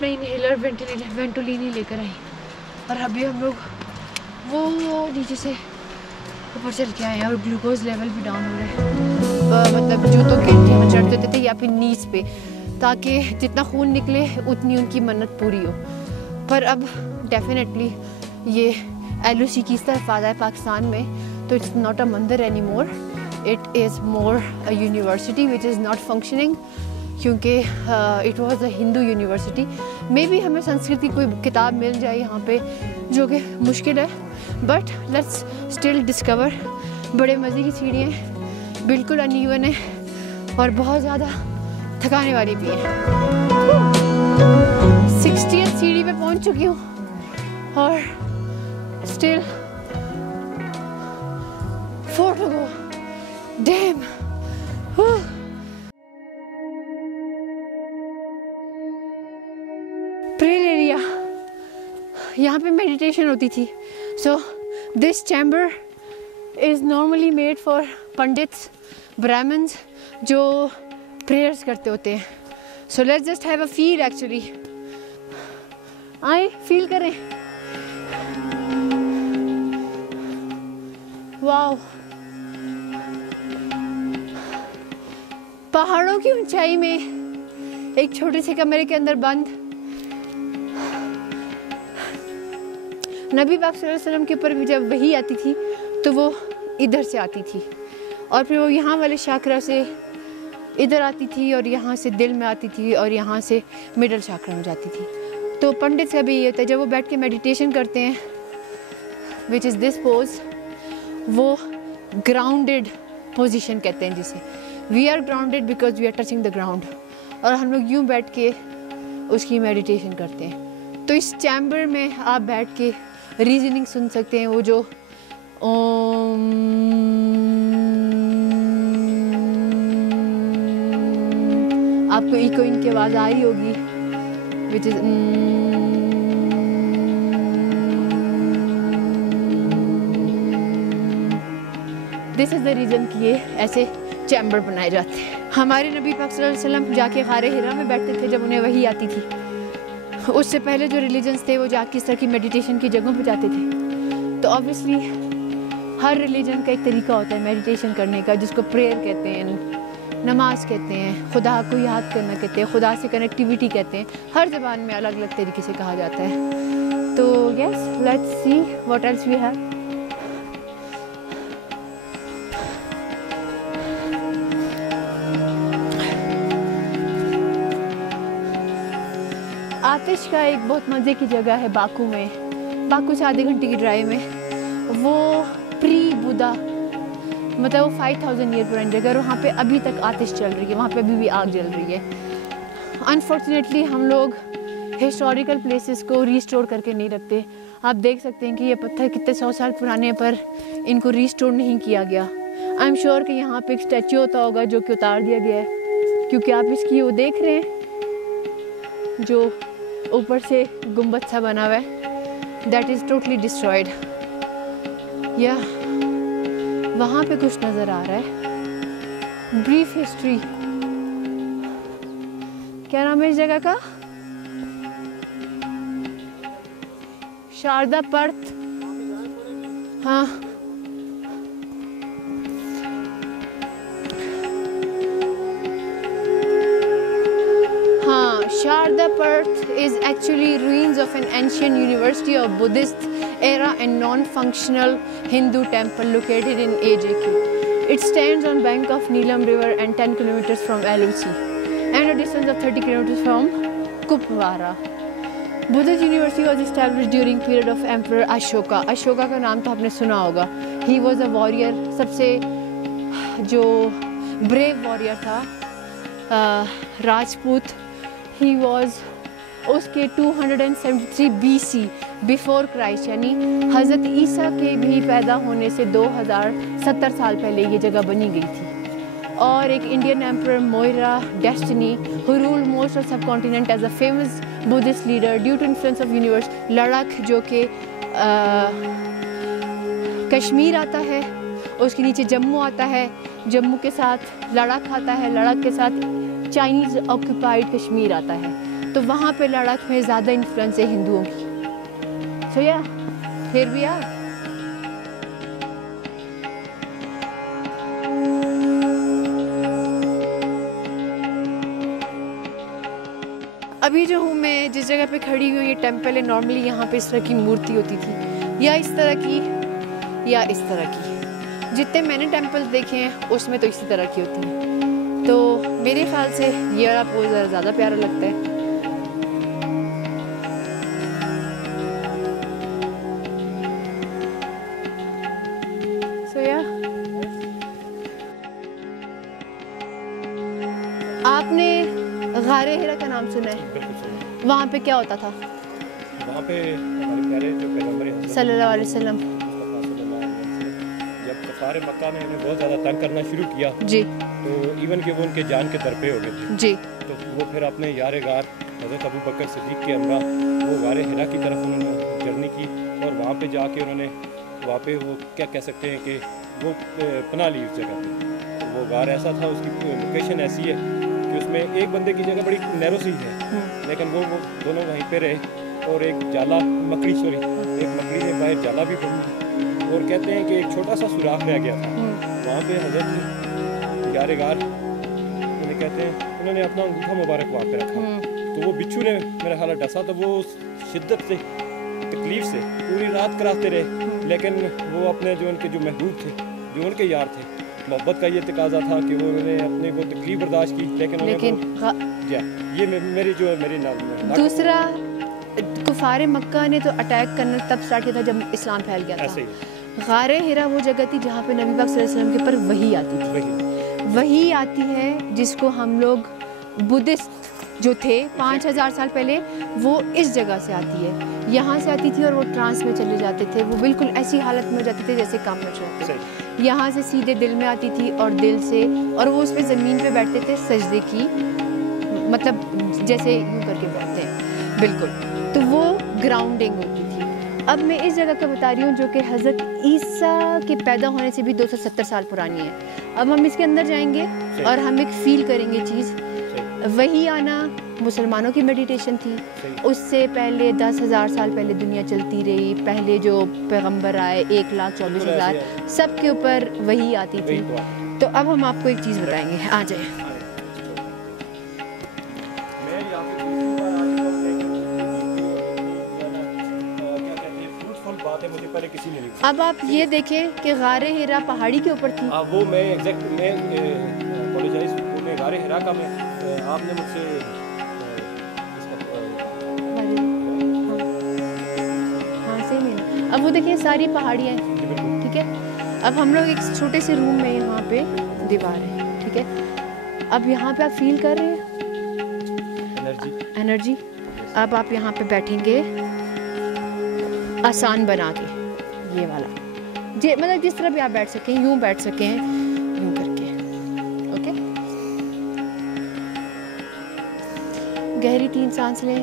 अपना inhaler Ventolin ही लेकर आई और अभी हम लोग वो नीचे से ऊपर चल के आए हैं और ग्लूकोज लेवल भी डाउन हो रहा है। मतलब जूतों के हम चढ़ते होते थे या फिर नीज पे, ताकि जितना खून निकले उतनी उनकी मन्नत पूरी हो। पर अब डेफिनेटली ये LOC की तरफ आ रहा है पाकिस्तान में, तो it's not a mandir any more, it is more a university which is not functioning, क्योंकि it was a Hindu university. Maybe हमें संस्कृत की कोई किताब मिल जाए यहाँ पे, जो कि मुश्किल है, बट लेट्स स्टिल डिस्कवर। बड़े मज़े की सीढ़ियाँ हैं, बिल्कुल अनइवन है और बहुत ज़्यादा थकाने वाली भी है। 60th सीढ़ी पे पहुँच चुकी हूँ और still 4 to go। Damn. Prayer area, यहाँ पे मेडिटेशन होती थी। So this chamber is normally made for pandits, Brahmins जो प्रेयर्स करते होते हैं। So let's just have a feel. Actually आए फील करें। वाओ, पहाड़ों की ऊंचाई में एक छोटे से कमरे के अंदर बंद, नबी पाक सल्लल्लाहु अलैहि वसल्लम के ऊपर भी जब वही आती थी तो वो इधर से आती थी और फिर वो यहाँ वाले शाकरा से इधर आती थी और यहाँ से दिल में आती थी और यहाँ से मिडल शाकरा में जाती थी। तो पंडित का भी ये होता है, जब वो बैठ के मेडिटेशन करते हैं, विच इज़ दिस पोज, वो ग्राउंडेड पोजीशन कहते हैं जिसे। We are grounded because we are touching the ground, और हम लोग यूँ बैठ के उसकी मेडिटेशन करते हैं। तो इस चैम्बर में आप बैठ के रीजनिंग सुन सकते हैं, वो जो ओम आपको इको इनकी आवाज़ आ रही होगी, विच is this is the reason कि ये ऐसे चैम्बर बनाए जाते हैं। हमारे नबी पाक सल्लल्लाहु अलैहि वसल्लम जाके गारे हिरा में बैठते थे जब उन्हें वही आती थी। उससे पहले जो रिलीजन्स थे वो जाके इस तरह की मेडिटेशन की जगहों पे जाते थे। तो ऑब्वियसली हर रिलीजन का एक तरीका होता है मेडिटेशन करने का, जिसको प्रेयर कहते हैं, नमाज कहते हैं, खुदा को याद करना कहते हैं, खुदा से कनेक्टिविटी कहते हैं। हर ज़बान में अलग अलग तरीके से कहा जाता है। तो yes, let's see what else we have. Aatish का एक बहुत मज़े की जगह है बाकू में, बाकू से आधे घंटे की ड्राइव में। वो प्री बुदा, मतलब वो 5000 ईयर पुरानी जगह, और वहाँ पे अभी तक आतिश चल रही है, वहाँ पे अभी भी आग जल रही है। अनफॉर्चुनेटली हम लोग हिस्टोरिकल प्लेसेस को रीस्टोर करके नहीं रखते। आप देख सकते हैं कि ये पत्थर कितने 100 साल पुराने, पर इनको रीस्टोर नहीं किया गया। आई एम श्योर कि यहाँ पे एक स्टैचू होता होगा जो कि उतार दिया गया है, क्योंकि आप इसकी वो देख रहे हैं जो ऊपर से गुंबद सा बना हुआ है, दैट इज़ टोटली डिस्ट्रॉयड। या वहाँ पे कुछ नज़र आ रहा है। ब्रीफ हिस्ट्री, क्या नाम है इस जगह का? शारदा पर्थ। हाँ, Sharda Perth is actually ruins of an ancient university of Buddhist era and non-functional Hindu temple located in AJQ. It stands on bank of Neelam River and 10 kilometers from LOC and a distance of 30 kilometers from Kupwara. Buddhist University was established during period of Emperor Ashoka. Ashoka का नाम तो आपने सुना होगा। He was a warrior, सबसे जो brave warrior था, Rajput. He was उसके 273 BC बिफोर क्राइस्ट, यानी हज़रत ईसा के भी पैदा होने से 2070 साल पहले ये जगह बनी गई थी। और एक Indian emperor Moira destiny who ruled most of subcontinent as a famous Buddhist leader due to influence of universe। Ladakh जो कि कश्मीर आता है, उसके नीचे जम्मू आता है, जम्मू के साथ लद्दाख आता है, लद्दाख के साथ चाइनीज़ ऑक्यूपाइड कश्मीर आता है। तो वहाँ पे लद्दाख में ज़्यादा इन्फ्लुएंस है हिंदुओं की। सो या फिर भी यार अभी जो हूँ मैं जिस जगह पे खड़ी हुई हूँ ये टेम्पल है। नॉर्मली यहाँ पे इस तरह की मूर्ति होती थी, या इस तरह की या इस तरह की। जितने मैंने टेम्पल्स देखे हैं उसमें तो इसी तरह की होती हैं। तो मेरे ख्याल से ये वाला पोज ज़्यादा प्यारा लगता है। आपने गारे हिरा का नाम सुना है? बिल्कुल सुना। वहाँ पे क्या होता था? वहाँ पे हमारे प्यारे जो पैगंबर सल्लल्लाहु अलैहि वसल्लम जब कफार मक्का ने उन्हें बहुत ज़्यादा तंग करना शुरू किया जी, तो इवन कि वो उनके जान के दर पे हो गए थे जी, तो वो फिर अपने यार गार हज़रत अबू बकर सिद्दीक़ के हमरा वो गारे हिरा की तरफ उन्होंने जर्नी की और वहाँ पे जाके उन्होंने वहाँ पे वो क्या कह सकते हैं कि वो पनाह ली उस जगह पे। वो गार ऐसा था, उसकी लोकेशन ऐसी है कि उसमें एक बंदे की जगह बड़ी नैरो सी है, लेकिन वो दोनों वहीं पे रहे और एक जाला मकड़ी एक मकड़ी ने बाहर जाला भी बनी और कहते हैं कि एक छोटा सा सुराख रह गया था वहाँ पे। हज़रत यार गार उन्हें कहते हैं उन्होंने अपना अंगूठा मुबारक वहाँ पे रखा तो वो बिच्छू ने मेरा ख्याल डसा तो वो शिद्दत से तकलीफ से पूरी रात कराते रहे, लेकिन वो अपने जो उनके जो महबूब थे जो उनके यार थे मोहब्बत का ये तकाजा था कि वो उन्होंने अपने को तकलीफ बर्दाश्त की, लेकिन ये मेरी जो मेरी नाम दूसरा कुफारे मक्का ने तो अटैक करना तब स्टार्ट किया था जब इस्लाम फैल गया था। गारे हिरा वो जगह थी जहाँ पे नबी पाक सल्लल्लाहु अलैहि वसल्लम के ऊपर वही आती थी। वही आती है जिसको हम लोग बुद्धिस्ट जो थे 5000 साल पहले वो इस जगह से आती है, यहाँ से आती थी और वो ट्रांस में चले जाते थे। वो बिल्कुल ऐसी हालत में हो जाते थे जैसे काम में जाते थे। यहाँ से सीधे दिल में आती थी और दिल से और वो उस पर ज़मीन पे बैठते थे सजदे की, मतलब जैसे यूँ करके बैठते हैं बिल्कुल। तो वो ग्राउंडिंग होती थी। अब मैं इस जगह का बता रही हूँ जो कि हज़रत ईसा के पैदा होने से भी 270 साल पुरानी है। अब हम इसके अंदर जाएंगे और हम एक फ़ील करेंगे चीज़। वही आना मुसलमानों की मेडिटेशन थी। उससे पहले 10,000 साल पहले दुनिया चलती रही। पहले जो पैगंबर आए 1,24,000 सब के ऊपर वही आती थी। तो अब हम आपको एक चीज़ बताएंगे, आ जाए। अब आप ये देखें कि गारे हिरा पहाड़ी के ऊपर थी। वो मैं एग्जैक्ट मैं अपोलोजाइज वो मैं गारे हिरा का मैं आपने मुझसे हाँ सही में। अब वो देखिए सारी पहाड़ियाँ हैं, ठीक है। अब हम लोग एक छोटे से रूम में यहाँ पे दीवार है, ठीक है। अब यहाँ पे आप फील कर रहे हैं एनर्जी। अब आप यहाँ पे बैठेंगे आसान बना के, ये वाला मतलब जिस तरह भी आप बैठ सकें, यूँ बैठ सकें, यूँ करके, ओके। गहरी 3 सांस लें।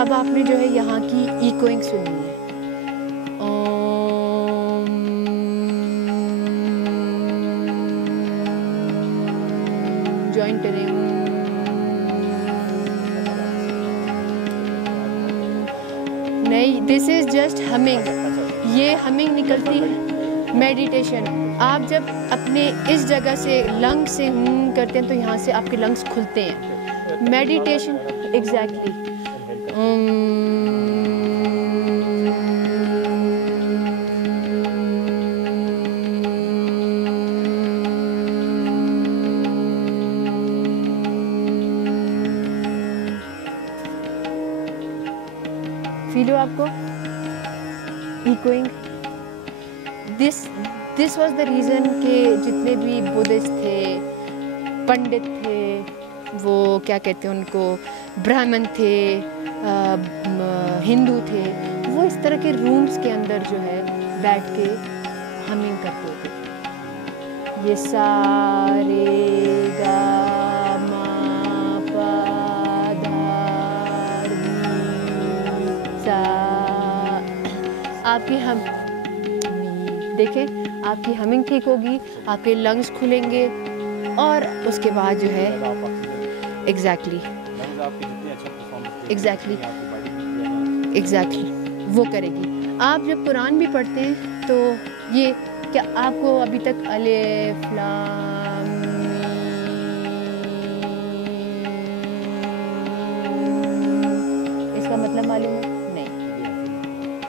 अब आपने जो है यहाँ की इकोइंग सुननी है। ज्वाइन करें। नहीं, दिस इज जस्ट हमिंग। ये हमिंग निकलती है मेडिटेशन। आप जब अपने इस जगह से लंग से करते हैं तो यहाँ से आपके लंग्स खुलते हैं। Meditation exactly. फील हो आपको echoing. This was the reason कि जितने भी बुद्धिस्ट थे, पंडित थे, वो क्या कहते हैं उनको, ब्राह्मण थे, हिंदू थे, वो इस तरह के रूम्स के अंदर जो है बैठ के हमिंग करते थे। ये सारे गा मा पा धा सा आपकी हम देखें, आपकी हमिंग ठीक होगी, आपके लंग्स खुलेंगे और उसके बाद जो है एग्जैक्टली वो करेगी। आप जब कुरान भी पढ़ते हैं तो ये क्या आपको अभी तक अलिफ लाम मीम इसका मतलब मालूम है? नहीं।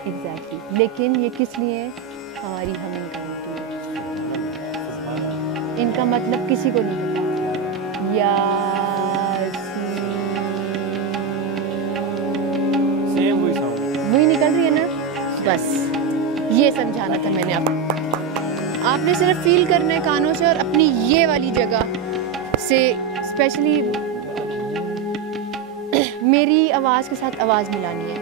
एग्जैक्टली लेकिन ये किस लिए है? हमारी हमिंग करने के लिए। इनका मतलब किसी को नहीं पता। वही निकल रही है ना, बस ये समझाना था मैंने आपने सिर्फ फील करना है कानों से और अपनी ये वाली जगह से स्पेशली मेरी आवाज़ के साथ आवाज़ मिलानी है।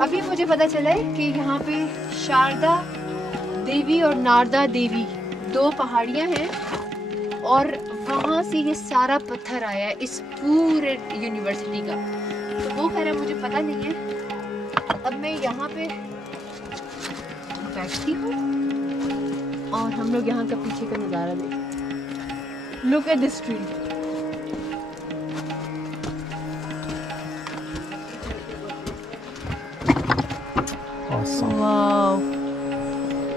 अभी मुझे पता चला है कि यहाँ पे शारदा देवी और नारदा देवी दो पहाड़ियाँ हैं और वहाँ से ये सारा पत्थर आया है इस पूरे यूनिवर्सिटी का। तो वो खैर मुझे पता नहीं है। अब मैं यहाँ पे बैठती हूँ और हम लोग यहाँ का पीछे का नज़ारा देखते हैं। Look at this tree. Wow,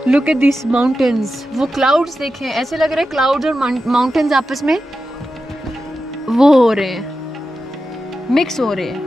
look at this mountains. वो क्लाउड्स देखें, ऐसे लग रहा है क्लाउड्स और माउंटेन्स आपस में वो हो रहे हैं, मिक्स हो रहे हैं।